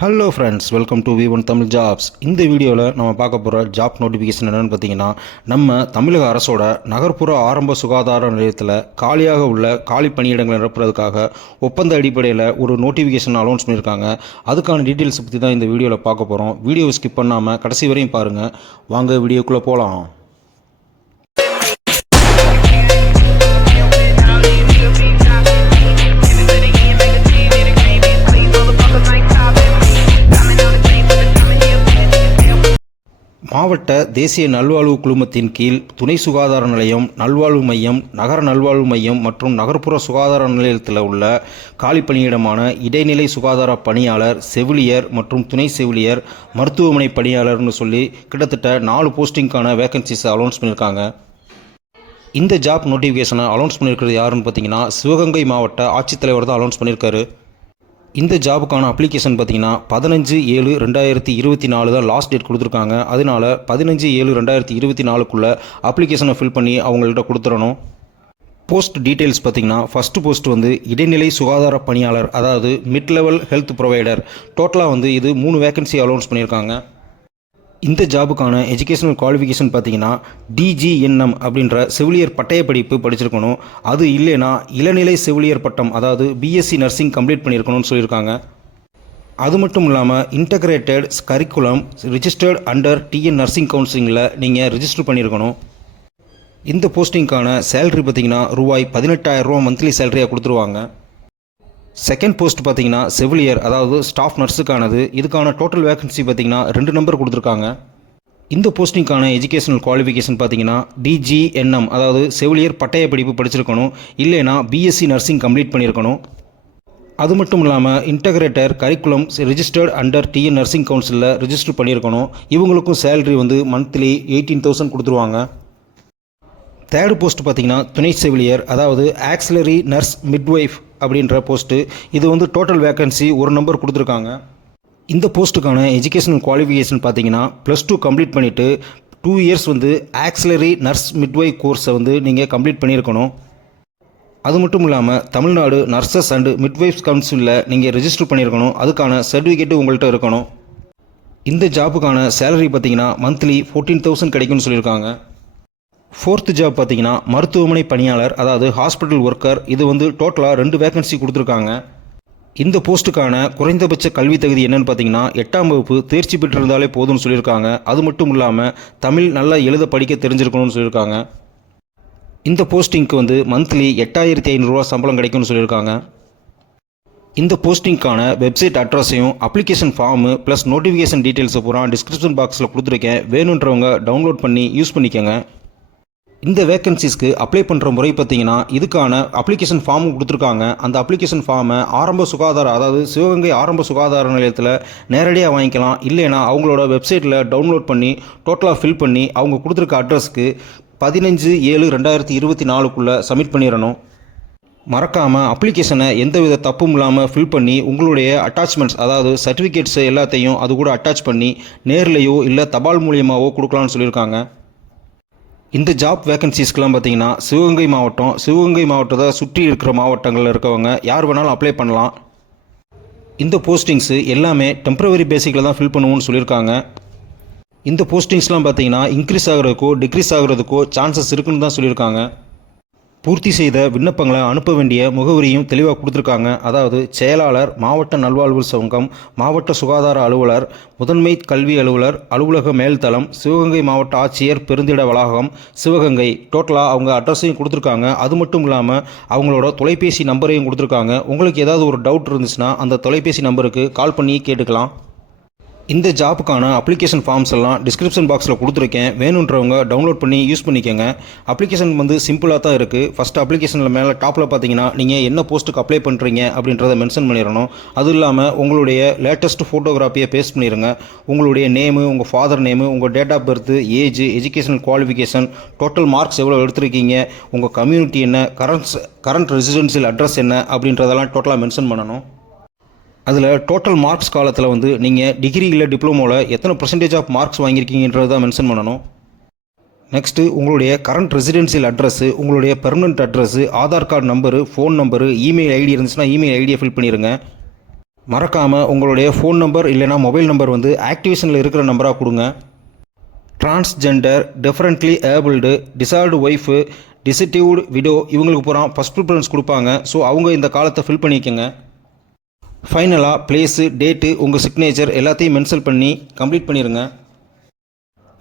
Hello friends, welcome to V1 Tamil jobs. இந்த வீடியோவில் நம்ம பார்க்க போகிற ஜாப் நோட்டிஃபிகேஷன் என்னென்னு பார்த்தீங்கன்னா, நம்ம தமிழக அரசோட நகர்ப்புற ஆரம்ப சுகாதார நிலையத்தில் காலியாக உள்ள காலி பணியிடங்களை நிரப்புறதுக்காக ஒப்பந்த அடிப்படையில் ஒரு நோட்டிஃபிகேஷன் அனௌன்ஸ் பண்ணியிருக்காங்க. அதுக்கான டீட்டெயில்ஸ் பற்றி தான் இந்த வீடியோவில் பார்க்க போகிறோம். வீடியோவை ஸ்கிப் பண்ணாமல் கடைசி வரையும் பாருங்கள். வாங்க வீடியோக்குள்ளே போகலாம். மாவட்ட தேசிய நல்வாழ்வு குழுமத்தின் கீழ் துணை சுகாதார நிலையம், நல்வாழ்வு மையம், நகர நல்வாழ்வு மையம் மற்றும் நகர்ப்புற சுகாதார நிலையத்தில் உள்ள காலி பணியிடமான இடைநிலை சுகாதார பணியாளர், செவிலியர் மற்றும் துணை செவிலியர், மருத்துவமனை பணியாளர்னு சொல்லி கிட்டத்தட்ட 4 போஸ்டிங்கான வேகன்சிஸை அனௌன்ஸ் பண்ணியிருக்காங்க. இந்த ஜாப் நோட்டிஃபிகேஷனை அனௌன்ஸ் பண்ணியிருக்கிறது யாருன்னு பார்த்தீங்கன்னா, சிவகங்கை மாவட்ட ஆட்சித்தலைவர் தான் அனௌன்ஸ் பண்ணியிருக்காரு. இந்த ஜாபுக்கான அப்ளிகேஷன் பார்த்தீங்கன்னா 15/7/2024 தான் லாஸ்ட் டேட் கொடுத்துருக்காங்க. அதனால் 15/7/2024க்குள்ளே அப்ளிகேஷனை ஃபில் பண்ணி அவங்கள்ட்ட கொடுத்துடணும். போஸ்ட் டீட்டெயில்ஸ் பார்த்தீங்கன்னா, ஃபஸ்ட்டு போஸ்ட் இடைநிலை சுகாதார பணியாளர், அதாவது மிட் லெவல் ஹெல்த் ப்ரொவைடர். டோட்டலாக இது 3 வேகன்சி அனௌன்ஸ் பண்ணியிருக்காங்க. இந்த ஜாபுக்கான எஜுகேஷனல் குவாலிஃபிகேஷன் பார்த்தீங்கன்னா, DGNM அப்படின்ற செவிலியர் பட்டய படிப்பு படிச்சிருக்கணும். அது இல்லைனா இளநிலை செவிலியர் பட்டம், அதாவது BSc நர்சிங் கம்ப்ளீட் பண்ணியிருக்கணும்னு சொல்லியிருக்காங்க. அது மட்டும் இல்லாமல் integrated curriculum registered under TN nursing கவுன்சிலிங்கில் நீங்கள் ரிஜிஸ்டர் பண்ணியிருக்கணும். இந்த போஸ்டிங்கான சேலரி பார்த்தீங்கன்னா ₹18,000 மந்த்லி சேலரியாக கொடுத்துருவாங்க. செகண்ட் போஸ்ட் பார்த்தீங்கன்னா செவிலியர், அதாவது ஸ்டாஃப் நர்ஸுக்கானது. இதுக்கான டோட்டல் வேகன்சி பார்த்தீங்கன்னா 2 நம்பர் கொடுத்துருக்காங்க. இந்த போஸ்டிங்கான எஜுகேஷனல் குவாலிஃபிகேஷன் பார்த்தீங்கன்னா DGNM, அதாவது செவிலியர் பட்டய படிப்பு படிச்சிருக்கணும். இல்லைனா BSc நர்சிங் கம்ப்ளீட் பண்ணியிருக்கணும். அது மட்டும் இல்லாமல் integrator curriculum registered under TN nursing கவுன்சிலில் ரிஜிஸ்டர் பண்ணியிருக்கணும். இவங்களுக்கும் சேலரி மந்த்லி 18,000 கொடுத்துருவாங்க. தேர்டு போஸ்ட் பார்த்தீங்கன்னா துணை செவிலியர், அதாவது ஆக்சிலரி நர்ஸ் மிட்வைஃப் அப்படின்ற போஸ்ட்டு. இது டோட்டல் வேகன்சி 1 நம்பர் கொடுத்துருக்காங்க. இந்த போஸ்ட்டுக்கான எஜுகேஷனல் குவாலிஃபிகேஷன் பார்த்தீங்கன்னா +2 கம்ப்ளீட் பண்ணிவிட்டு 2 இயர்ஸ் ஆக்சிலரி நர்ஸ் மிட்வைஃப் கோர்ஸை நீங்கள் கம்ப்ளீட் பண்ணியிருக்கணும். அது மட்டும் இல்லாமல் தமிழ்நாடு நர்சஸ் அண்ட் மிட்வைஃப்ஸ் கவுன்சிலில் நீங்கள் ரிஜிஸ்டர் பண்ணியிருக்கணும். அதுக்கான சர்டிஃபிகேட்டு உங்கள்கிட்ட இருக்கணும். இந்த ஜாப்புக்கான சேலரி பார்த்தீங்கன்னா மந்த்லி 14,000 கிடைக்கும்னு சொல்லியிருக்காங்க. ஃபோர்த்து ஜாப் பார்த்தீங்கன்னா மருத்துவமனை பணியாளர், அதாவது ஹாஸ்பிட்டல் ஒர்க்கர். இது டோட்டலாக 2 வேகன்சி கொடுத்துருக்காங்க. இந்த போஸ்ட்டுக்கான குறைந்தபட்ச கல்வி தகுதி என்னென்னு பார்த்தீங்கன்னா 8ஆம் வகுப்பு தேர்ச்சி பெற்றிருந்தாலே போதும்னு சொல்லியிருக்காங்க. அது மட்டும் இல்லாமல் தமிழ் நல்லா எழுத படிக்க தெரிஞ்சிருக்கணும்னு சொல்லியிருக்காங்க. இந்த போஸ்டிங்க்கு மந்த்லி 8,500 சம்பளம் கிடைக்கும்னு சொல்லியிருக்காங்க. இந்த போஸ்டிங்க்கான வெப்சைட் அட்ரஸையும் அப்ளிகேஷன் ஃபார்மு ப்ளஸ் நோட்டிஃபிகேஷன் டீட்டெயில்ஸை பூரா டிஸ்கிரிப்ஷன் பாக்ஸில் கொடுத்துருக்கேன். வேணுன்றவங்க டவுன்லோட் பண்ணி யூஸ் பண்ணிக்கோங்க. இந்த வேக்கன்சிஸ்க்கு அப்ளை பண்ணுற முறை பார்த்தீங்கன்னா, இதுக்கான அப்ளிகேஷன் ஃபார்மும் கொடுத்துருக்காங்க. அந்த அப்ளிகேஷன் ஃபார்மை ஆரம்ப சுகாதார, அதாவது சிவகங்கை ஆரம்ப சுகாதார நிலையத்தில் நேரடியாக வாங்கிக்கலாம். இல்லைனா அவங்களோட வெப்சைட்டில் டவுன்லோட் பண்ணி டோட்டலாக ஃபில் பண்ணி அவங்க கொடுத்துருக்க அட்ரஸ்க்கு 15/7/2024க்குள்ளே சப்மிட் பண்ணிடணும். மறக்காமல் அப்ளிகேஷனை எந்தவித தப்பும் இல்லாமல் ஃபில் பண்ணி உங்களுடைய அட்டாச்மெண்ட்ஸ், அதாவது சர்டிஃபிகேட்ஸ் எல்லாத்தையும் அது கூட அட்டாச் பண்ணி நேர்லையோ இல்லை தபால் மூலியமாகவோ கொடுக்கலான்னு சொல்லியிருக்காங்க. இந்த ஜாப் வேகன்சிஸ்க்கெலாம் பார்த்தீங்கன்னா சிவகங்கை மாவட்டத்தை சுற்றி இருக்கிற மாவட்டங்களில் இருக்கவங்க யார் வேணாலும் அப்ளை பண்ணலாம். இந்த போஸ்டிங்ஸு எல்லாமே டெம்பரவரி பேசிக்கில் தான் ஃபில் பண்ணுவோன்னு சொல்லியிருக்காங்க. இந்த போஸ்டிங்ஸ்லாம் பார்த்தீங்கன்னா இன்க்ரீஸ் ஆகிறதுக்கோ டிக்ரீஸ் ஆகிறதுக்கோ சான்சஸ் இருக்குன்னு தான் சொல்லியிருக்காங்க. பூர்த்தி செய்த விண்ணப்பங்களை அனுப்ப வேண்டிய முகவரியும் தெளிவாக கொடுத்துருக்காங்க. அதாவது செயலாளர், மாவட்ட நல்வாழ்வு சங்கம், மாவட்ட சுகாதார அலுவலர், முதன்மை கல்வி அலுவலர், அலுவலக மேல்தளம், சிவகங்கை மாவட்ட ஆட்சியர் பெருந்திட வளாகம், சிவகங்கை. டோட்டலாக அவங்க அட்ரஸையும் கொடுத்துருக்காங்க. அது மட்டும் இல்லாமல் அவங்களோட தொலைபேசி நம்பரையும் கொடுத்துருக்காங்க. உங்களுக்கு ஏதாவது ஒரு டவுட் இருந்துச்சுன்னா அந்த தொலைபேசி நம்பருக்கு கால் பண்ணி கேட்டுக்கலாம். இந்த ஜாப்புக்கான அப்ளிகேஷன் ஃபார்ம்ஸ் எல்லாம் டிஸ்கிரிப்ஷன் பாக்ஸில் கொடுத்துருக்கேன். வேணுன்றவங்க டவுன்லோட் பண்ணி யூஸ் பண்ணிக்கோங்க. அப்ளிகேஷன் சிம்பிளாக தான் இருக்குது. ஃபஸ்ட்டு அப்ளிகேஷனில் மேலே டாப்பில் பார்த்தீங்கன்னா நீங்கள் என்ன போஸ்ட்டுக்கு அப்ளை பண்ணுறீங்க அப்படின்றத மென்ஷன் பண்ணிடணும். அதுவும் இல்லாமல் உங்களுடைய லேட்டஸ்ட் ஃபோட்டோகிராஃபியை பேஸ்ட் பண்ணிடுங்க. உங்களுடைய நேமு, உங்கள் ஃபாதர் நேமு, உங்கள் date of birth, age, educational qualification, total marks எவ்வளோ எடுத்திருக்கீங்க, உங்கள் கம்யூனிட்டி என்ன, கரண்ட் ரெசிடென்ஷியல் அட்ரஸ் என்ன அப்படின்றதெல்லாம் டோட்டலாக மென்ஷன் பண்ணணும். அதில் டோட்டல் மார்க்ஸ் காலத்தில் நீங்கள் டிகிரி இல்லை டிப்ளமோவில் எத்தனை % ஆஃப் மார்க்ஸ் வாங்கியிருக்கீங்கன்றது தான் மென்ஷன் பண்ணணும். நெக்ஸ்ட்டு உங்களுடைய கரண்ட் ரெசிடென்ஷியல் அட்ரஸ்ஸு, உங்களுடைய permanent address, Aadhaar card number, phone number, email ID இருந்துச்சுன்னா இமெயில் ஐடியை ஃபில் பண்ணிடுங்க. மறக்காமல் உங்களுடைய ஃபோன் நம்பர் இல்லைனா மொபைல் நம்பர் வந்து ஆக்டிவேஷனில் இருக்கிற நம்பராக கொடுங்க. Transgender, differently abled, deserted wife, destitute widow இவங்களுக்கு பூரா ஃபஸ்ட் ப்ரிஃபரன்ஸ் கொடுப்பாங்க. ஸோ அவங்க இந்த காலத்தை ஃபில் பண்ணிக்கோங்க. ஃபைனலாக பிளேஸு, டேட்டு, உங்கள் சிக்னேச்சர் எல்லாத்தையும் மென்ஷன் பண்ணி கம்ப்ளீட் பண்ணிடுங்க.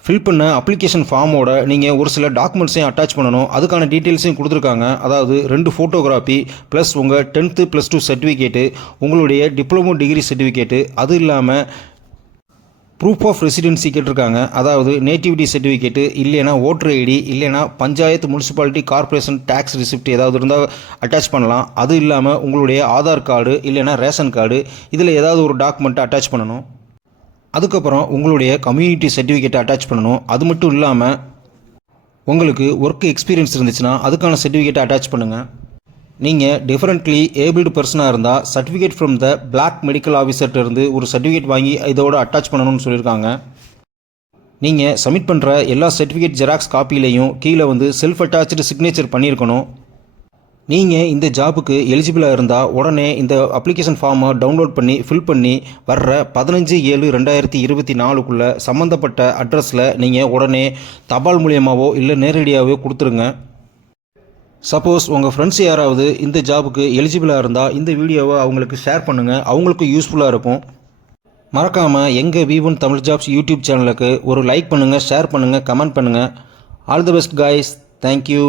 ஃபில் பண்ண அப்ளிகேஷன் ஃபார்மோட நீங்கள் ஒரு சில டாக்குமெண்ட்ஸையும் அட்டாச் பண்ணணும். அதுக்கான டீட்டெயில்ஸையும் கொடுத்துருக்காங்க. அதாவது 2 ஃபோட்டோகிராஃபி ப்ளஸ் உங்கள் 10th +2 சர்டிஃபிகேட்டு, உங்களுடைய டிப்ளமோ டிகிரி சர்டிஃபிகேட்டு, அது இல்லாமல் ப்ரூஃப் ஆஃப் ரெசிடென்சி கேட்டிருக்காங்க. அதாவது நேட்டிவிட்டி சர்டிஃபிகேட்டு, இல்லைனா ஓட்டர் ஐடி, இல்லைனா panchayat, municipality, corporation tax receipt ஏதாவது இருந்தால் அட்டாச் பண்ணலாம். அது இல்லாமல் உங்களுடைய ஆதார் கார்டு இல்லைனா ரேஷன் கார்டு, இதில் ஏதாவது ஒரு டாக்குமெண்ட்டை அட்டாச் பண்ணணும். அதுக்கப்புறம் உங்களுடைய கம்யூனிட்டி சர்டிஃபிகேட்டை அட்டாச் பண்ணணும். அது மட்டும் இல்லாமல் உங்களுக்கு ஒர்க் எக்ஸ்பீரியன்ஸ் இருந்துச்சுன்னா அதுக்கான சர்டிஃபிகேட்டை அட்டாச் பண்ணுங்கள். நீங்கள் டிஃபரெண்ட்லி ஏபிள்டு பர்சனாக இருந்தால் certificate from the block medical ஆஃபீஸர்கிட்டருந்து ஒரு சர்டிஃபிகேட் வாங்கி இதோட அட்டாச் பண்ணணும்னு சொல்லியிருக்காங்க. நீங்கள் சப்மிட் பண்ணுற எல்லா சர்டிஃபிகேட் ஜெராக்ஸ் காப்பிலையும் கீழே வந்து செல்ஃப் அட்டாச்சு சிக்னேச்சர் பண்ணியிருக்கணும். நீங்கள் இந்த ஜாபுக்கு எலிஜிபிளாக இருந்தால் உடனே இந்த அப்ளிகேஷன் ஃபார்மை டவுன்லோட் பண்ணி ஃபில் பண்ணி வர்ற 15/7/2024 சம்மந்தப்பட்ட அட்ரஸில் நீங்கள் உடனே தபால் மூலியமாகவோ இல்லை நேரடியாகவோ கொடுத்துருங்க. சப்போஸ் உங்கள் ஃப்ரெண்ட்ஸ் யாராவது இந்த ஜாபுக்கு எலிஜிபிளாக இருந்தால் இந்த வீடியோவை அவங்களுக்கு ஷேர் பண்ணுங்கள். அவங்களுக்கும் யூஸ்ஃபுல்லாக இருக்கும். மறக்காமல் எங்கள் V1 தமிழ் ஜாப்ஸ் யூடியூப் சேனலுக்கு ஒரு லைக் பண்ணுங்கள், ஷேர் பண்ணுங்கள், கமெண்ட் பண்ணுங்கள். All the best guys. Thank you.